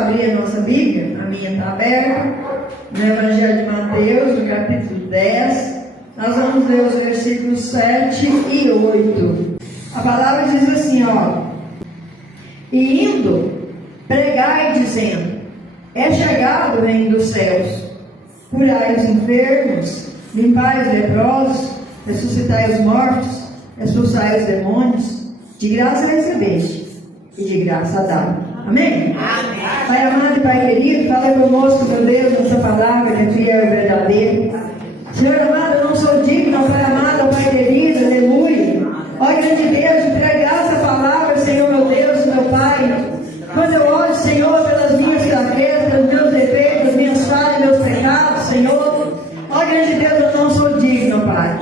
abrir a nossa Bíblia, a minha está aberta, no Evangelho de Mateus, no capítulo 10, nós vamos ler os versículos 7 e 8. A palavra diz assim, ó: e indo, pregai dizendo, é chegado o reino dos céus, curai os enfermos, limpai os leprosos, ressuscitai os mortos, expulsai os demônios, de graça recebeste, e de graça dá. Amém? Amém. Pai amado e Pai querido, fala conosco, meu Deus, nessa palavra que é fiel e verdadeira. Senhor amado, eu não sou digno, Pai amado, Pai querido, aleluia. Ó grande Deus, de pregar essa palavra, Senhor meu Deus, meu Pai. Quando eu olho, Senhor, pelas minhas fraquezas, pelos meus defeitos, minhas falhas, meus pecados, Senhor. Ó grande Deus, eu não sou digno, Pai.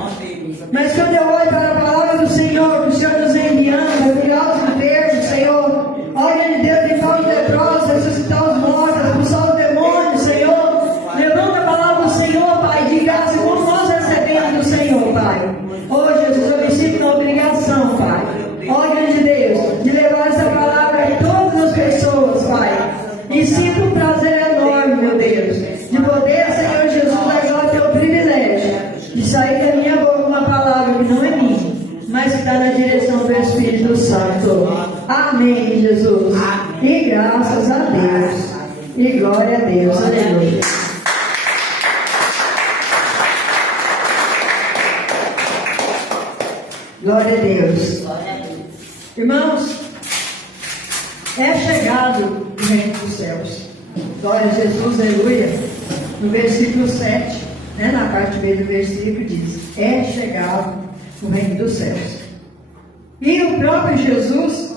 Mas quando eu olho para a palavra do Senhor, que o Senhor nos enviando, para curar os enfermos, Senhor. Ó grande Deus, limpar os leprosos, ressuscitar os mortos, expulsar os demônios, Senhor. Levanta a palavra do Senhor, Pai, de graça, como nós recebemos do Senhor, Pai. Ó Jesus, eu me sinto na obrigação, Pai. Ó grande Deus, de levar essa palavra a todas as pessoas, Pai. E sinto um prazer enorme, meu Deus, de poder, Senhor Jesus, agora ter o privilégio de sair da minha boca uma palavra que não é minha, mas que está na direção do Espírito Santo. Amém, Jesus. Amém. E graças a Deus. E glória a Deus. Aleluia. Glória a Deus. Irmãos, é chegado o reino dos céus. Glória a Jesus, aleluia. No versículo 7, na parte B do versículo diz: é chegado o reino dos céus. E o próprio Jesus,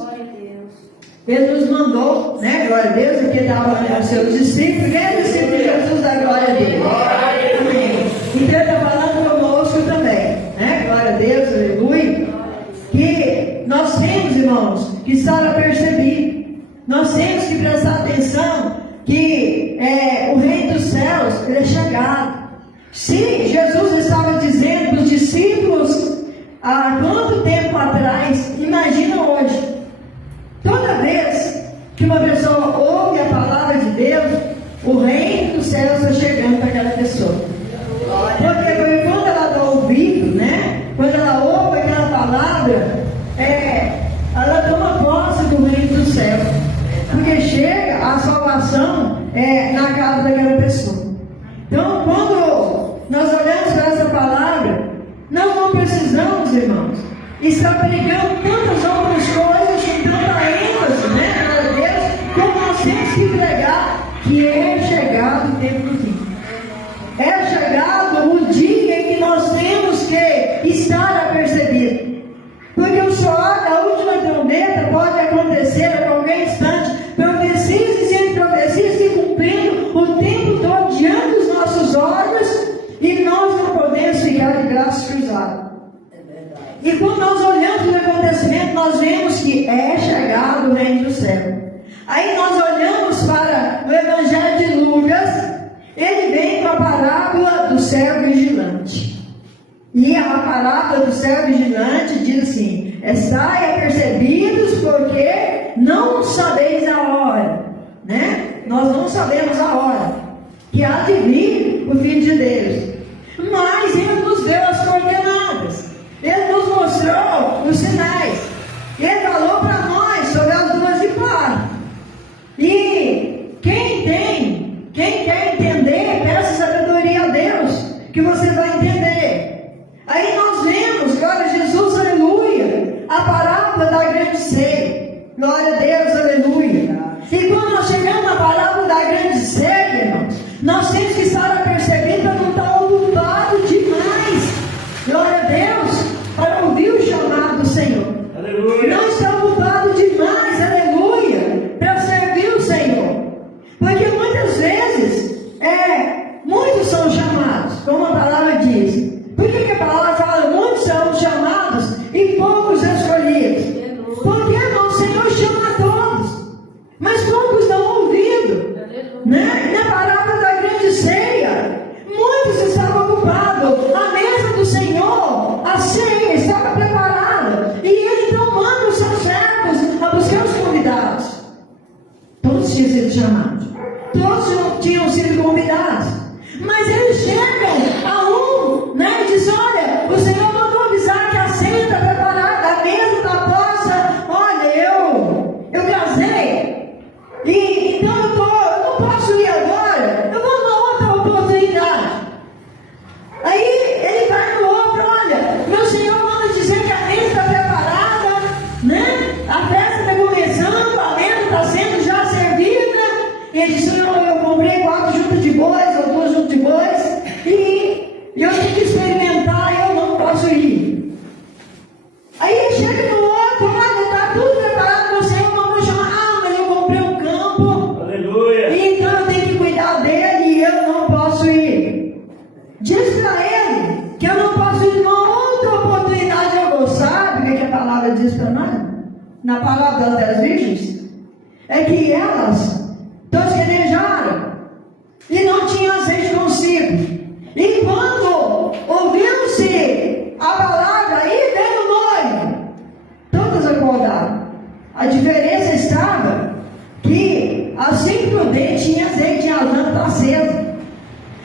ele nos mandou, glória a Deus, aqui estava os seus discípulos, quem é discípulo de Jesus, da glória a Deus. Amém. Então ele está falando conosco também, glória a Deus, aleluia. Que nós temos, irmãos, que estar apercebidos, nós temos que prestar atenção que o reino dos céus, ele é chegado. Se Jesus estava dizendo para os discípulos há quanto tempo atrás, imagina hoje. Toda vez que uma pessoa ouve a palavra de Deus, o reino dos céus está chegando para aquela pessoa. Porque quando ela está ouvindo, quando ela ouve aquela palavra, ela toma posse do reino dos céus. Porque chega a salvação na casa daquela pessoa. Então, quando nós olhamos para essa palavra, nós não precisamos, irmãos, estar pregando tantas outras coisas com tanta ênfase, glória a Deus, como nós temos que pregar que é chegado o tempo do fim. É chegado o dia em que nós temos que estar apercebidos. Porque o soar da última trombeta pode acontecer a qualquer instante. Profecias e sempre profecias se cumprindo o tempo todo diante dos nossos olhos, e nós não podemos ficar de braços cruzados. E quando nós olhamos para o acontecimento, nós vemos que é chegado o reino do céu. Aí nós olhamos para o Evangelho de Lucas, ele vem com a parábola do servo vigilante. E a parábola do servo vigilante diz assim: estai apercebidos, porque não sabeis a hora, Nós não sabemos a hora que há de vir o Filho de Deus. Mas ele nos deu as coordenadas, ele nos mostrou os sinais, ele falou para nós sobre as duas de par. E quem quer entender, peça sabedoria a Deus, que você vai entender. Aí nós vemos, glória a Jesus, aleluia, a parábola da grande ceia. Glória a Deus, aleluia. E quando nós chegamos na parábola da grande ceia, irmãos, nós temos que estar apercebendo para não estar ocupado demais. Glória a Deus, para ouvir o chamado do Senhor. Aleluia. Não está ocupado demais, aleluia, para servir o Senhor. Porque muitas vezes, muitos são chamados, como a palavra diz. Por que a palavra fala muitos são chamados e poucos escolhidos? Porque o Senhor chama a todos, mas poucos estão ouvindo. Na parábola da grande ceia, muitos estavam ocupados. A mesa do Senhor, a ceia estava preparada, e ele então manda os seus servos a buscar os convidados. Todos tinha sido chamado. Todos tinham sido convidados. Mas eles chegam a um, né, e dizem: olha, o Senhor mandou avisar que a ceia está preparada, a mesa está posta. Olha, eu casei, e então eu não posso ir agora, eu vou numa outra oportunidade. Aí ele vai no outro: olha, meu Senhor manda dizer que a mesa está preparada, né? A festa está começando, a mesa está sendo já servida. E ele diz: Senhor, eu comprei 4 juntas de bois, ou 2 juntas de bois, e eu tenho que experimentar, e eu não posso ir. Aí ele chega no outro: olha, está tudo preparado, o Senhor mandou chamar, mas eu comprei um campo. Aleluia. E então eu tenho que cuidar dele e eu não posso ir. Diz para ele que eu não posso ir numa outra oportunidade. Eu sabe o que a palavra diz para nós? Na palavra das 10 virgens, é que elas tosquenejaram e não tinham azeite consigo. E quando ouviu-se a palavra, aí veio o noivo, todas acordaram. A diferença estava que as 5 prudentes tinham azeite e a lâmpada acesa.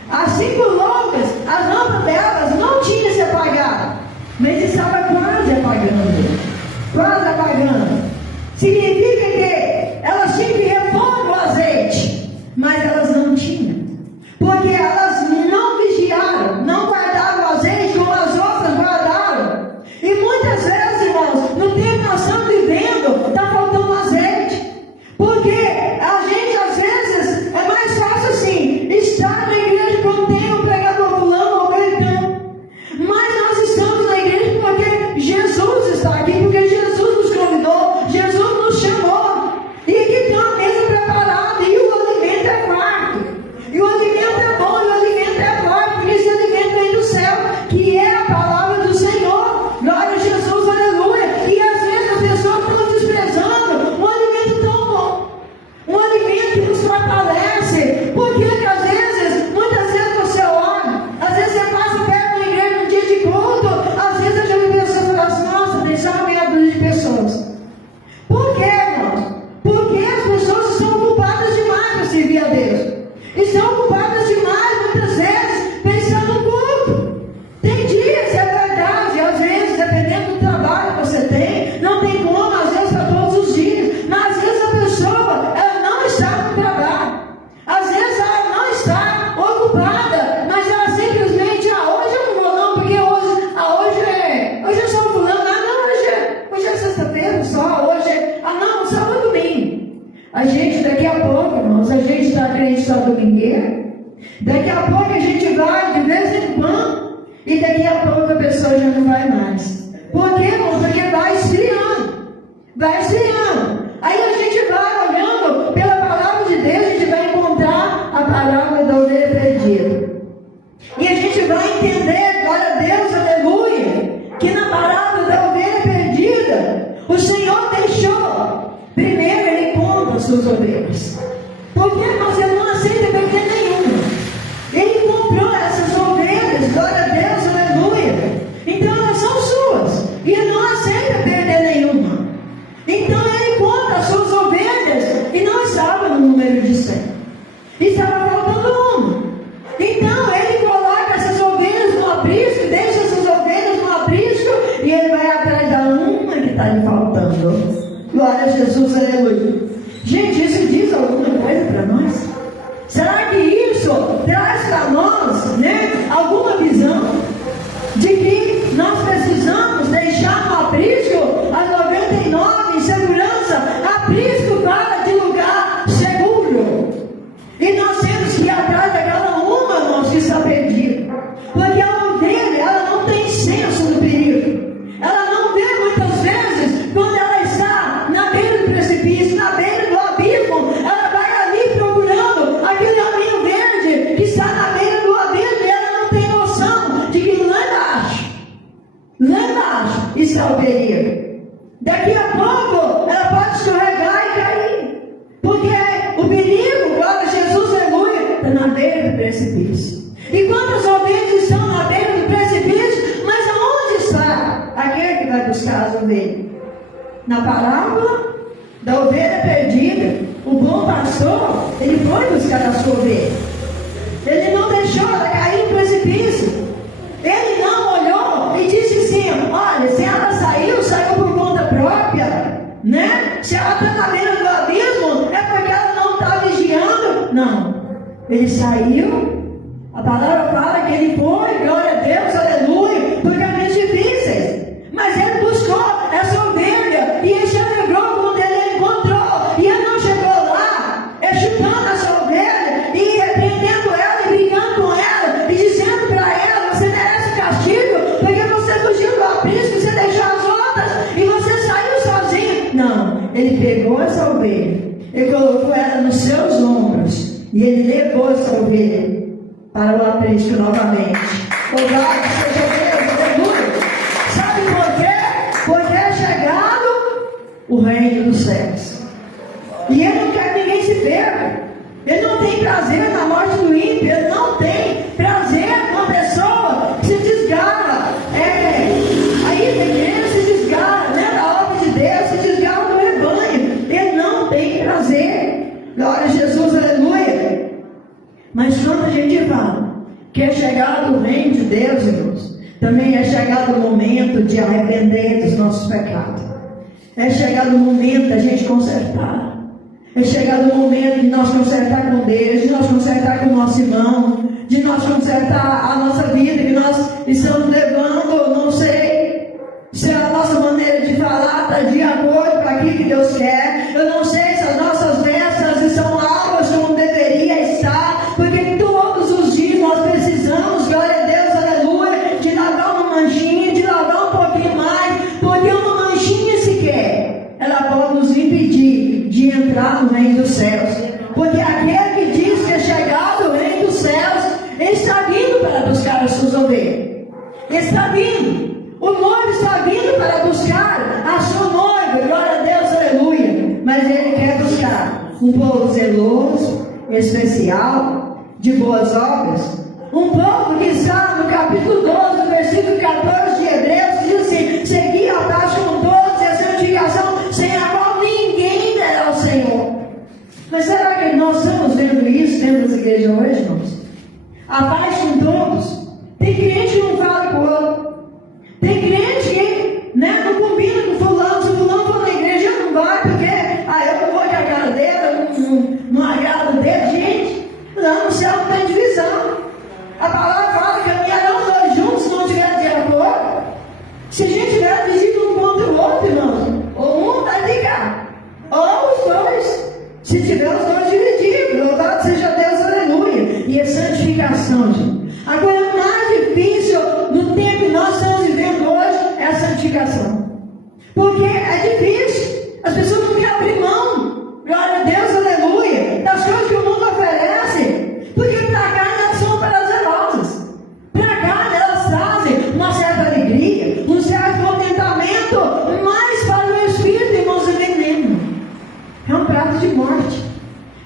As 5 loucas, as lâmpadas delas não tinham se apagado, mas estava quase apagando. Quase apagando. Significa que elas tinham que repor o azeite, mas elas não tinham, porque elas não vigiaram, não guardaram o azeite como as outras guardaram. E muitas vezes, irmãos, no tempo que nós estamos vivendo, está faltando azeite, porque a gente às vezes é mais fácil assim, estar na igreja quando tem um pregador fulano ou beltrano, mas nós estamos na igreja porque Jesus está aqui, porque Jesus nos convidou, Jesus nos chamou, e aqui tem uma mesa preparada, e o alimento é farto, e o alimento é bom, e o alimento é forte, porque esse alimento vem do céu, que é a palavra do Senhor. Glória a Jesus, aleluia. E às vezes as pessoas estão desprezando um alimento tão bom, um alimento que nos fortalece, porque às vezes, muitas vezes você olha, às vezes você passa perto da igreja no dia de culto, às vezes eu já vi pessoas falar assim: nossa, tem só uma meia dúzia de pessoas. Por quê, irmãos? Porque as pessoas estão ocupadas demais para servir a Deus. Estão ocupadas demais, muitas vezes, pensando no culto. Tem dias, é verdade, às vezes, dependendo do trabalho que você tem, não tem como, às vezes, para todos os dias. Mas às vezes a pessoa, ela não está no trabalho. Às vezes ela não está ocupada, mas ela simplesmente: hoje eu não vou não, porque hoje é só fulano, hoje é sexta-feira só, não, sábado e domingo. A gente, daqui a pouco, irmãos, a gente está crente só domingueira, daqui a pouco a gente vai de vez em quando, e daqui a pouco a pessoa já não vai mais. Por quê, irmãos? Porque vai esfriando, vai esfriando. Aí a gente vai olhando pela palavra de Deus, a gente vai encontrar a palavra da ovelha perdida. E a gente vai entender, glória a Deus, aleluia, que na palavra da ovelha perdida, o Senhor deixou, primeiro Ele compra as suas ovelhas. Porque, irmãos, Ele não aceita perder nenhuma. Ele comprou essas ovelhas, glória a Deus, aleluia. Então elas são suas, e Ele não aceita perder nenhuma. Então Ele compra as suas ovelhas, e não estava no número de 100, estava faltando uma. Então Ele coloca essas ovelhas no aprisco, deixa essas ovelhas no aprisco, e Ele vai atrás da uma que está lhe faltando. Glória a Jesus, aleluia. Gente, isso diz alguma coisa para nós? Será que isso traz para nós, né, alguma visão de que nós precisamos deixar no aprisco as 99 em segurança? Aprisco fala de lugar seguro, e nós temos que ir atrás daquela uma, irmãos, que está perdida, porque a ovelha, ela não tem senso do perigo, ela não vê muitas vezes quando ela está na beira do precipício, na beira do abismo, ela vai ali procurando aquele caminho verde que está na beira do abismo, e ela não tem noção de que lá embaixo está o perigo. Daqui a pouco ela pode escorregar e cair, porque o perigo, glória a Jesus, aleluia, está na beira do precipício. E quantas ovelhas estão na beira do precipício? Mas aonde está aquele que vai buscar as ovelhas? Na parábola da ovelha perdida, o bom pastor pastor, ele foi buscar a sua ovelha. Ele não deixou ela cair no precipício. Ele não olhou e disse assim: olha, se ela saiu por conta própria, né? Se ela está na beira do abismo, é porque ela não está vigiando. Não. Ele saiu, a palavra fala que ele foi, glória a Deus, aleluia, por caminhos difíceis. Mas ele buscou essa ovelha e ele se alegrou quando ele encontrou. E ele não chegou lá, chutando essa ovelha e repreendendo ela e brigando com ela e dizendo para ela: você merece castigo porque você fugiu do aprisco, você deixou as outras e você saiu sozinho. Não, ele pegou essa ovelha, ele colocou ela nos seus ombros e ele levou essa ovelha para o aprisco novamente. Louvado seja Deus, aleluia. Sabe por quê? Porque é chegado o reino dos céus. E ele não quer que ninguém se perca. Ele não tem prazer na morte do ímpio. Ele não tem prazer com a pessoa que se desgarra. Aí a igreja se desgarra, né? Da obra de Deus, se desgarra do rebanho. Ele não tem prazer. Glória a Jesus, aleluia. Mas quando a gente fala que é chegado o reino de Deus, irmãos, também é chegado o momento de arrepender dos nossos pecados. É chegado o momento da gente consertar. É chegado o momento de nós consertar com Deus, de nós consertar com o nosso irmão, de nós consertar a nossa vida que nós estamos levando. Não sei se a nossa maneira de falar está de acordo com aquilo que Deus quer. Eu não sei se as nossas vestes estão alvas como deveria estar, porque todos os dias nós precisamos, glória a Deus, aleluia, de lavar uma manchinha, de lavar um pouquinho mais, porque uma manchinha sequer, ela pode nos impedir de entrar no reino dos céus. Porque aquele que diz que é chegado o reino dos céus, ele está vindo para buscar as suas ovelhas. Ele está vindo. O noivo está vindo para buscar a sua noiva, glória a Deus, aleluia. Mas ele quer buscar um povo zeloso, especial, de boas obras. Um povo que está no capítulo 12, no versículo 14 de Hebreus, que diz assim: segui a paz com todos e a santificação, sem a qual ninguém verá ao Senhor. Mas será que nós estamos vendo isso dentro das igrejas hoje, irmãos? A paz com todos. Tem crente que não fala com o outro. Tem crente que, né, não combina com fulano. Se fulano for na igreja, não vai, porque eu não vou com a cara dele, não agrado dele. Gente, lá no céu não tem divisão. A palavra fala que caminharão dois juntos se não tiver de acordo. Se a gente tiver dividido um contra o outro, irmãos, ou um vai ficar, ou os dois. Se tiver os dois divididos, louvado seja Deus, aleluia. E a santificação, gente. A coisa mais difícil no tempo que nós estamos vivendo hoje é a santificação. Porque é difícil. As pessoas não querem abrir mão, glória a Deus, aleluia, das coisas que o mundo oferece. Porque para cá elas são prazerosas. Para cá elas trazem uma certa alegria, um certo contentamento, mas para o Espírito, irmãos, é veneno. É um prato de morte.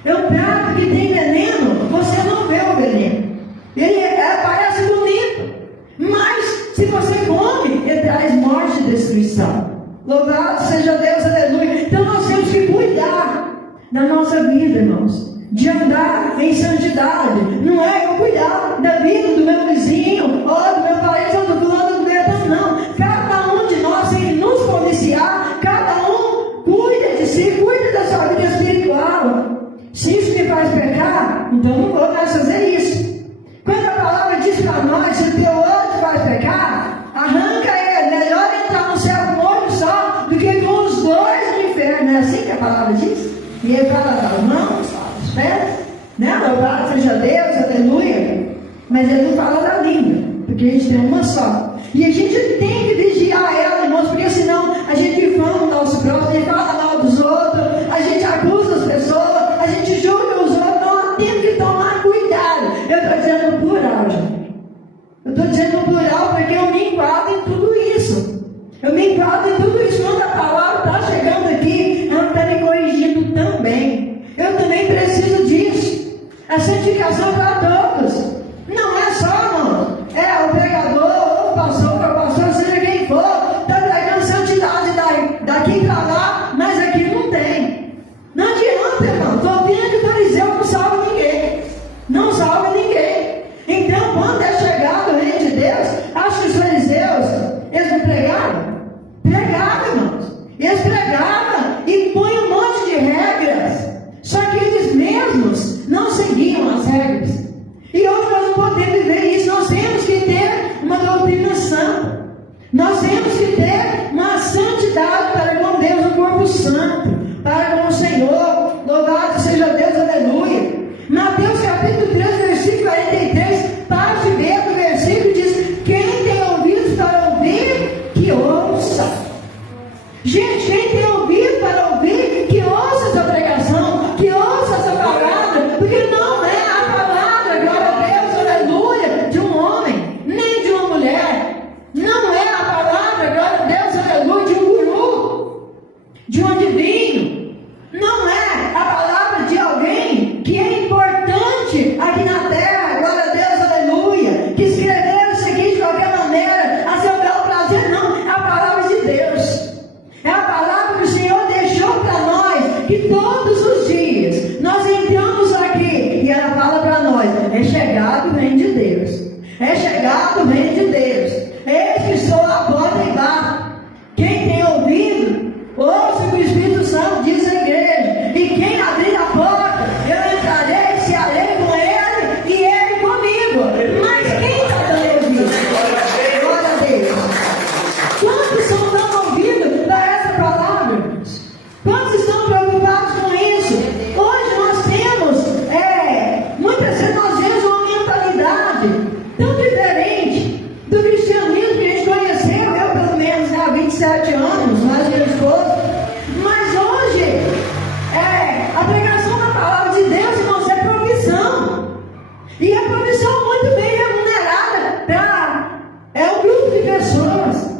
É um prato que tem veneno. Você não vê o veneno. Ele parece bonito, mas se você come, ele traz morte e destruição. Louvado seja Deus, aleluia. Então nós temos que cuidar da nossa vida, irmãos, de andar em santidade. Não é eu cuidar da vida do meu vizinho, ou do meu parente, ou do fulano, do meu irmão, não. Cada um de nós tem que nos policiar. Cada um cuida de si, cuida da sua vida espiritual. Se isso me faz pecar, então não vou mais fazer isso. Quando a palavra diz para nós, se o teu olho faz pecar, arranca ele. Melhor entrar no céu com um olho só do que com os dois no inferno. Não é assim que a palavra diz? E ele fala das mãos, dos pés, né? Louvado seja Deus, aleluia. Mas ele não fala da língua, porque a gente tem uma só. E a gente tem que vigiar ela, irmãos, porque senão a gente difama o nosso próximo, a gente fala mal dos outros, a gente acusa as pessoas, a gente julga os outros. Então temos que tomar cuidado. Eu estou dizendo no plural, gente. Eu estou dizendo no plural porque eu me enquadro em tudo isso. Eu me enquadro em tudo isso. Quando a palavra está chegando aqui, ela está me corrigindo também. Eu também preciso disso. A santificação para todos. Não é só, não. É o pregador, o pastor, seja quem for, está pregando santidade daqui para lá, mas aqui não tem. Não adianta, irmão. Estou vendo mesmos não seguiam as regras. E hoje nós não podemos viver isso. Nós temos que ter uma doutrina santa. Nós temos que ter uma santidade para com Deus, um corpo santo, para com o Senhor. Louvado seja Deus, aleluia. Mateus capítulo 3, versículo 43, parte B do versículo diz: quem tem ouvidos para ouvir, que ouça. Gente, quem tem ouvido para ouvir, que ouça essa pregação, que ouça essa palavra, porque não é a palavra, glória a Deus, aleluia, de um homem, nem de uma mulher. Não é a palavra, glória a Deus, aleluia, de um guru, de um adivinho. Não é a palavra de alguém que é importante aqui na terra, glória a Deus, aleluia, que escreveram isso aqui de qualquer maneira, a seu belo prazer. Não, é a palavra de Deus. É a palavra que o Senhor deixou para nós, que todos os dias nós entramos aqui e ela fala para nós: é chegado o reino de Deus. É chegado o reino de Deus. Eis que estou à porta e bato. Quem tem ouvido, ouça o que o Espírito Santo diz à igreja. E quem abrir a porta, eu entrarei, cearei com ele e ele comigo. Mas quem está dando ouvido? Glória a Deus. Quantos estão dando ouvido para essa palavra? Quantos estão preocupados com isso? Hoje nós temos, muitas vezes nós vemos uma mentalidade tão diferente do cristianismo que a gente conheceu, eu pelo menos há 27 anos, mais minha esposa. Mas hoje, a pregação da palavra de Deus, irmãos, é profissão. E é profissão muito bem remunerada para um grupo de pessoas.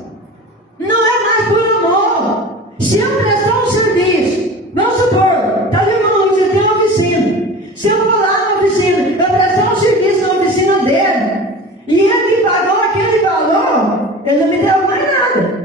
Não é mais por amor. Se eu prestar um serviço, vamos supor, está ali uma luz, tem uma oficina. Se eu for lá na oficina, eu prestar um serviço na oficina dele, e ele me pagou aquele valor, ele não me deu mais nada.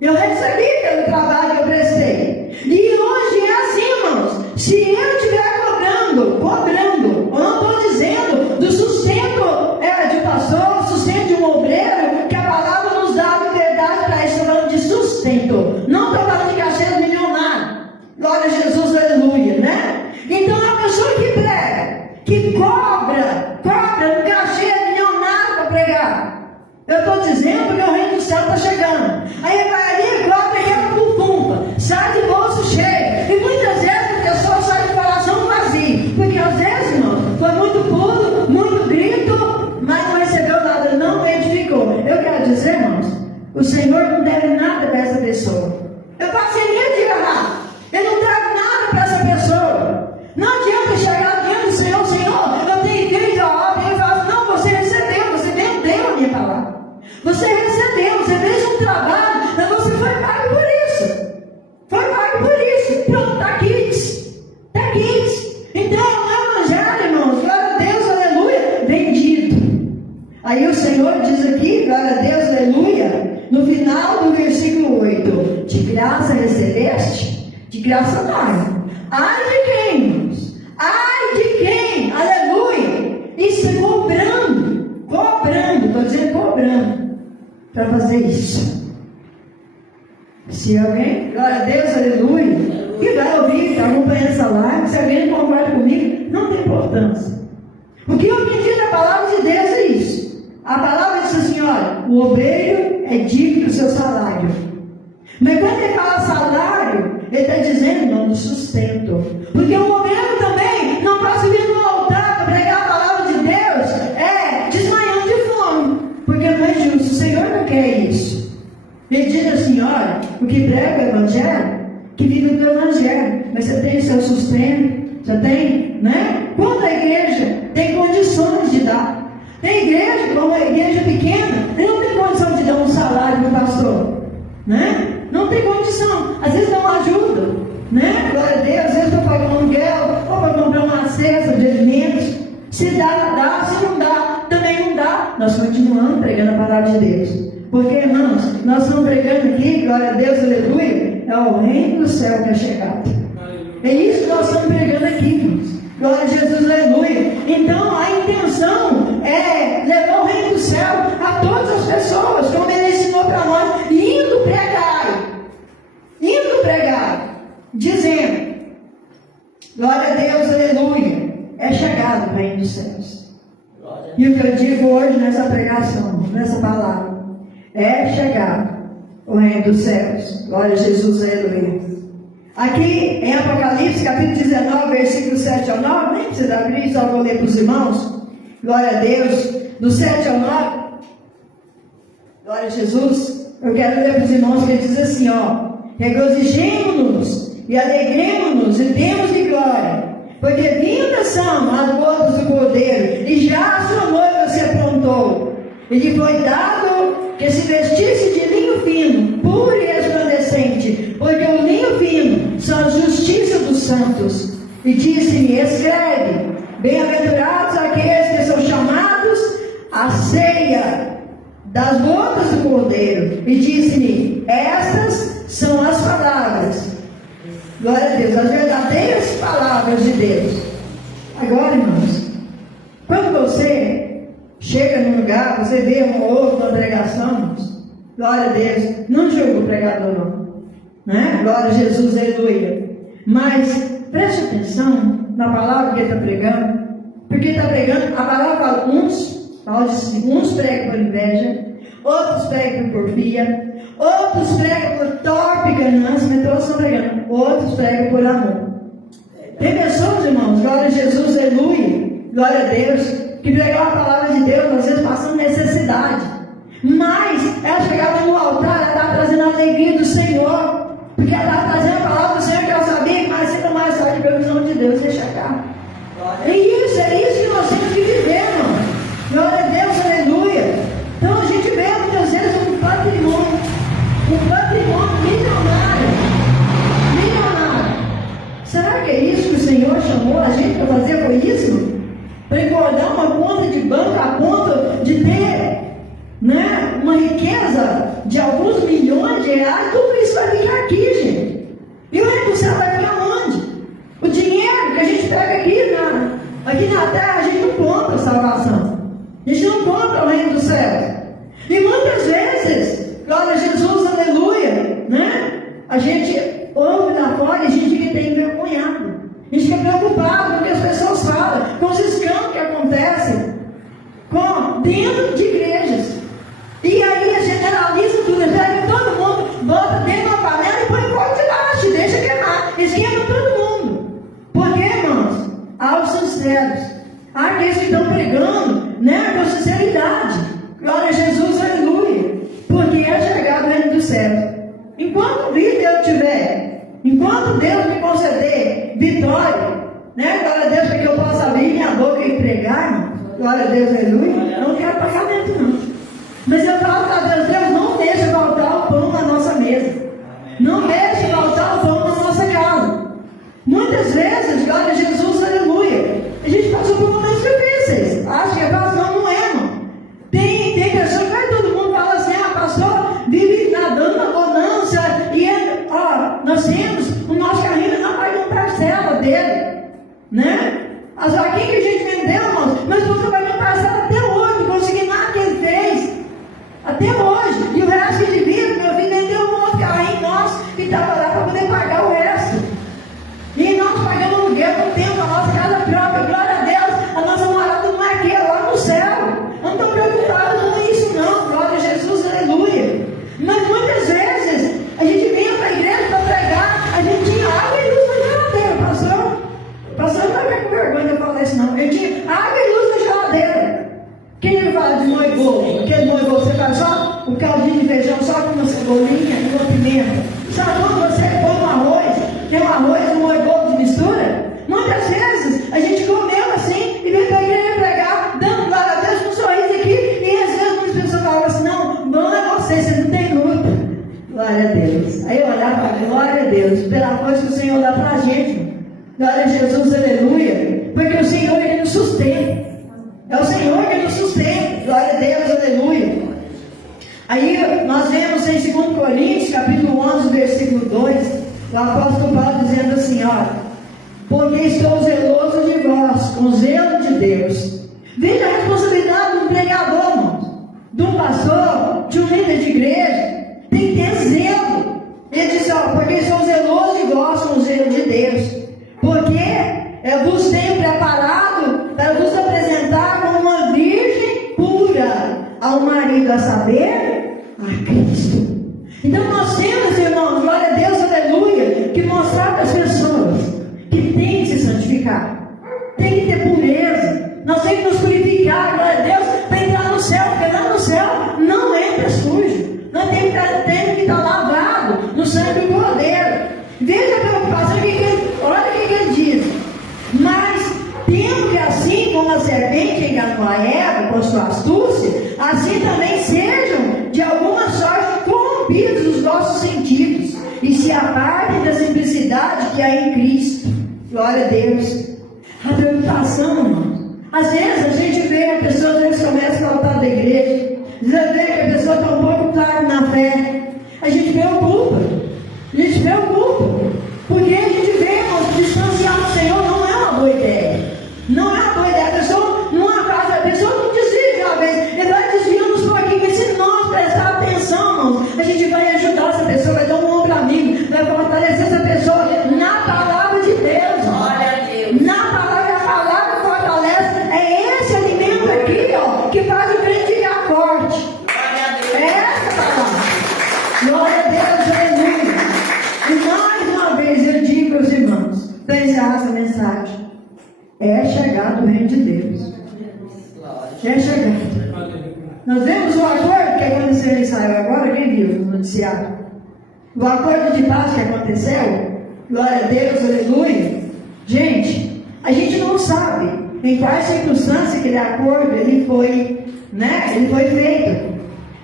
Eu recebi pelo trabalho que eu prestei. E hoje é assim, irmãos. Se eu estiver cobrando, eu não estou dizendo do sustento de pastor, sustento de um obreiro, que a palavra nos dá liberdade para isso. Estou falando de sustento. Não estou falando de cachê milionário. Glória a Jesus, aleluia, né? Então a pessoa que prega, que cobra um cachê milionário para pregar. Eu estou dizendo que o reino do céu está chegando. Aí ele vai ali, cobra e entra por pumpa, sai de bolso cheio. E muitas vezes a pessoa sai de coração vazio. Porque às vezes, irmão, foi muito pulo, muito grito, mas não recebeu nada, não edificou. Eu quero dizer, irmãos, o Senhor não deve nada para essa pessoa. Eu parceria de errar. Ele não deve nada para essa pessoa. Não adianta chegar diante do Senhor: Senhor, eu tenho feito a obra. E ele fala: não, você recebeu, você vendeu a minha palavra. Você recebeu, você fez um trabalho, mas você foi pago por isso. Foi pago por isso. Pronto, está aqui. Está aqui. Então, o evangelho, irmãos, glória a Deus, aleluia, vendido. Aí o Senhor diz aqui, glória a Deus, aleluia, no final do versículo 8: de graça recebeste, de graça dai. Ai de quem, irmãos? Ai de quem? Aleluia. Isso é cobrando, estou dizendo cobrando, para fazer isso. Se alguém, glória a Deus, aleluia, que vai ouvir, está acompanhando essa live, se alguém não concorda comigo, não tem importância. O que eu aprendi da palavra de Deus é isso. A palavra diz assim: olha, o obreiro é digno do seu salário. Mas quando ele fala salário, ele está dizendo não do sustento. Porque o obreiro também não pode vir no altar para pregar a palavra de Deus desmaiando de fome. Porque não é justo. O Senhor não quer isso. Ele diz assim: olha, o que prega o evangelho, que vive do evangelho. Mas você tem o seu sustento, você tem, né? Quando a igreja tem condições de dar. Tem igreja, como a igreja pequena, ele não tem condição de dar um salário para o pastor, né? Não tem condição. Às vezes dá uma ajuda, né? Glória a Deus, às vezes estou pagando um aluguel, ou para comprar uma cesta de alimentos. Se dá, dá. Se não dá, também não dá. Nós continuamos pregando a palavra de Deus. Porque, irmãos, nós estamos pregando aqui, glória a Deus, aleluia, é o reino do céu que é chegado. É isso que nós estamos pregando aqui, irmãos. Glória a Jesus, aleluia. Então a intenção é levar o reino do céu a todas as pessoas, como ele ensinou para nós, indo pregar, dizendo, glória a Deus, aleluia, reino dos céus. E o que eu digo hoje nessa pregação, nessa palavra, é chegar o reino dos céus. Glória a Jesus, aleluia. Aqui em Apocalipse, capítulo 19, versículo 7 ao 9, nem precisa abrir, só vou ler para os irmãos. Glória a Deus, do 7 ao 9. Glória a Jesus. Eu quero ler para os irmãos que ele diz assim, ó: regozijemo-nos e alegremo-nos e demos-lhe glória, porque vindas são as bodas do Cordeiro, e já a sua noiva se aprontou. E lhe foi dado que se vestisse de linho fino, puro e resplandecente, porque o linho fino são a justiça dos santos. E disse-me: escreve, bem-aventurados aqueles que são chamados à ceia das bodas do Cordeiro. E disse-me: estas são as palavras, glória a Deus, as verdadeiras palavras de Deus. Agora, irmãos, quando você chega num lugar, você vê um outro, uma pregação, irmãos, glória a Deus, não julga o pregador não, né? Glória a Jesus, aleluia. Mas preste atenção na palavra que ele está pregando, porque ele está pregando, a palavra fala, uns pregam por inveja, outros pregam por porfia, outros pregam por torpe ganância, mas todos estão pregando, outros pregam por amor. Tem pessoas, irmãos, glória a Jesus, aleluia, glória a Deus, que pregam a palavra de Deus, às vezes passando necessidade, mas ela chegava no altar, ela estava trazendo a alegria do Senhor, porque ela estava trazendo a palavra do Senhor, que ela sabia que mais cedo ou mais tarde, pelo nome de Deus, ia chegar. É isso que nós temos que viver, irmão. Glória a Deus, aleluia. Então a gente vê muitas vezes um patrimônio milionário. Será que é isso que o Senhor chamou a gente para fazer egoísmo? Para engordar uma conta de banco a ponto de ter, né, uma riqueza de alguns milhões de reais? Tudo isso vai ficar aqui, gente. E o reino do céu vai ficar onde? O dinheiro que a gente pega aqui na terra, a gente não compra a salvação. A gente não compra o reino do céu. E muitas vezes, glória a Jesus, aleluia, né? A gente ouve lá fora e a gente fica envergonhado. A gente fica preocupado com o que as pessoas falam, com os escândalos que acontecem dentro de igrejas. E aí a generaliza tudo, pega todo mundo, bota dentro de uma panela e põe fogo de baixo, e deixa queimar, esquema todo mundo. Porque, irmãos, há os sinceros, há aqueles que estão pregando, né, com sinceridade. Glória a Jesus, aleluia. Porque é chegado o reino dos céus. Enquanto vida eu tiver, enquanto Deus me conceder vitória, né, glória a Deus, para que eu possa abrir minha boca e pregar, irmão. Glória a Deus, aleluia. Eu não quero pagamento, não. Mas eu falo para Deus, Deus, não deixe faltar o pão na nossa mesa. Não deixe faltar o pão na nossa casa. Muitas vezes, glória a Jesus, aleluia, a gente passou por momentos difíceis. Acho que é fácil, não é, irmão. Tem pessoas que vai todo mundo fala assim, pastor, vive nadando na bonança, e nós temos o nosso carrinho, não vai dar parcela dele, né? As vaquinhas que a gente vendeu, irmãos, mas você vai dar parcela até hoje, não consegui nada que ele fez, até hoje, e o resto que ele vive, meu filho vendeu um outro carrinho nosso, e estava lá para poder pagar o resto, e nós pagamos aluguel, não temos a nossa casa própria, glória a Deus, a nossa morada não é aqui, é lá no céu. Não estou preocupado com isso não, glória a Jesus, aleluia. Mas muitas vezes a gente vinha para a igreja para pregar, a gente tinha água e luz na geladeira. O pastor não vai com vergonha de eu falar isso não. Eu tinha água e luz na geladeira. Quem ele fala de moibô? Aquele moibô você faz só um caldinho de feijão, só com uma cebolinha e uma pimenta. Sabe quando você põe um arroz, tem um arroz e um moibô de mistura? Muitas vezes a gente comeu assim e veio para a igreja pregar, dando glória a Deus com um sorriso aqui, e às vezes muitas pessoas falam assim, não é você não tem luta. Glória a Deus. Aí eu olhava para glória a Deus, pela coisa que o Senhor dá para a gente. Glória a Jesus, aleluia. Porque o Senhor que nos sustenta. É o Senhor que nos sustenta. Glória a Deus, aleluia. Aí nós vemos em 2 Coríntios, capítulo 11, versículo 2, o apóstolo Paulo dizendo assim, olha, porque estou zeloso de vós, com zelo de Deus. Veja a responsabilidade de um pregador, irmão, de um pastor, de um líder de igreja. Tem que ter zelo. Ele diz, porque estou zeloso de vós, com zelo de Deus. Porque eu vos tenho preparado para vos ao marido, a saber, a Cristo. Então nós temos, irmãos, glória a Deus, aleluia, que mostrar para as pessoas que tem que se santificar, tem que ter pureza, nós temos que nos purificar, glória a Deus, para entrar no céu, porque lá no céu não entra sujo, nós temos que estar lavado no sangue do Cordeiro. Veja a preocupação, olha o que ele diz: mas temo que assim como a serpente enganou a Eva com sua astúcia, assim também sejam de alguma sorte corrompidos os vossos sentidos, e se apartem da simplicidade que há em Cristo. Glória a Deus. A preocupação, irmão, às vezes a gente vê a pessoa, às vezes começa a faltar da igreja, às vezes vê que a pessoa está um pouco clara na fé, a gente preocupa, porque a gente vê, irmão, que distanciar do Senhor não é uma boa ideia, a pessoa, numa casa, a pessoa não desvia uma vez, ele vai desviando uns pouquinhos, mas se nós prestar atenção, irmãos, a gente vai ajudar essa pessoa, vai dar um ombro amigo, vai fortalecer essa pessoa na palavra de Deus. Glória a Deus. Na palavra, a palavra fortalece, é esse alimento aqui, ó, que faz o crente ficar forte. Glória a Deus. É essa palavra. Glória a Deus, aleluia. E mais uma vez eu digo aos irmãos, para encerrar essa mensagem, é chegado o reino de Deus. É chegado. Nós vemos o acordo que aconteceu em Israel agora, quem viu no noticiário? O acordo de paz que aconteceu, glória a Deus, aleluia. Gente, a gente não sabe em quais circunstâncias aquele acordo ele foi feito.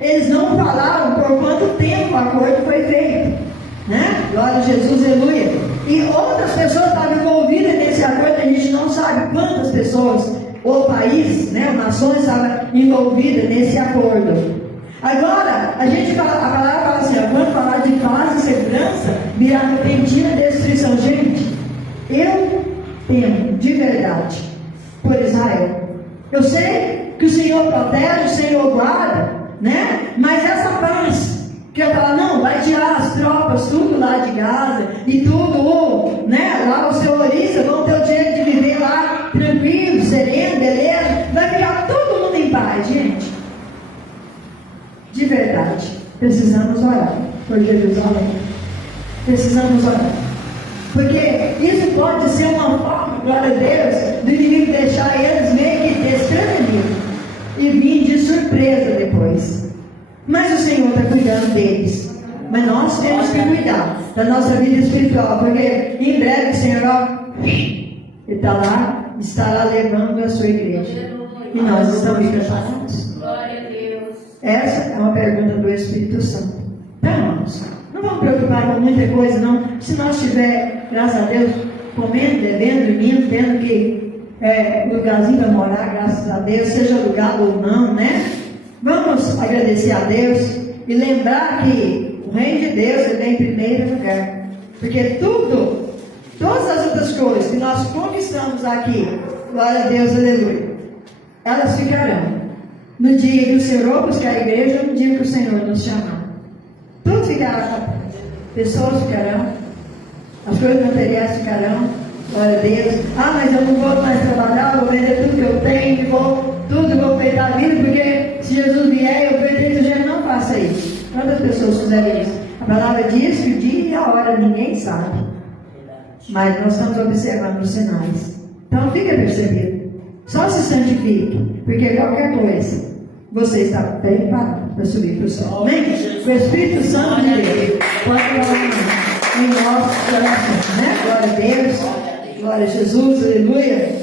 Eles não falaram por quanto tempo o acordo foi feito, né? Glória a Jesus, aleluia. E outras pessoas estavam envolvidas nesse acordo, a gente não sabe quantas pessoas, ou país, né, nações estavam envolvidas nesse acordo. Agora, a palavra fala assim, quando falar de paz e segurança, virá repentina destruição. Gente, eu temo de verdade por Israel. Eu sei que o Senhor protege, o Senhor guarda, né? Mas essa paz, que eu falo, não, vai tirar as tropas, tudo lá de Gaza, e tudo, né? Lá os terroristas vão ter o direito de viver lá, tranquilo, sereno, beleza, vai ficar todo mundo em paz, gente. De verdade, precisamos orar por Jerusalém. Precisamos orar. Porque isso pode ser uma forma, glória a Deus, do inimigo deixar eles meio que desprevenidos e vir de surpresa depois. Mas o Senhor está cuidando deles. Mas nós temos que cuidar da nossa vida espiritual, porque em breve o Senhor estará levando a sua igreja. E nós estamos preparados. Glória a Deus. Essa é uma pergunta do Espírito Santo. Então, irmãos, não vamos preocupar com muita coisa, não. Se nós estiver, graças a Deus, comendo, bebendo, dormindo, tendo que lugarzinho para morar, graças a Deus, seja alugado ou não, né? Vamos agradecer a Deus e lembrar que o reino de Deus ele vem em primeiro lugar. Porque todas as outras coisas que nós conquistamos aqui, glória a Deus, aleluia, elas ficarão. No dia que o Senhor buscar a igreja, no dia que o Senhor nos chamar. Tudo ficará. Pessoas ficarão. As coisas materiais ficarão. Glória a Deus. Mas eu não vou mais trabalhar, vou vender tudo que eu tenho, vou peitar a vida, porque se Jesus vier, eu vou ter que não faça isso. Quantas pessoas fizeram isso? A palavra diz que o dia e a hora ninguém sabe. Mas nós estamos observando os sinais. Então fica percebido. Só se santifique, porque qualquer coisa, você está preparado para subir para o céu. Amém? O Espírito Santo de Deus pode trabalhar em nosso coração, né? Glória a Deus, glória a Jesus, aleluia.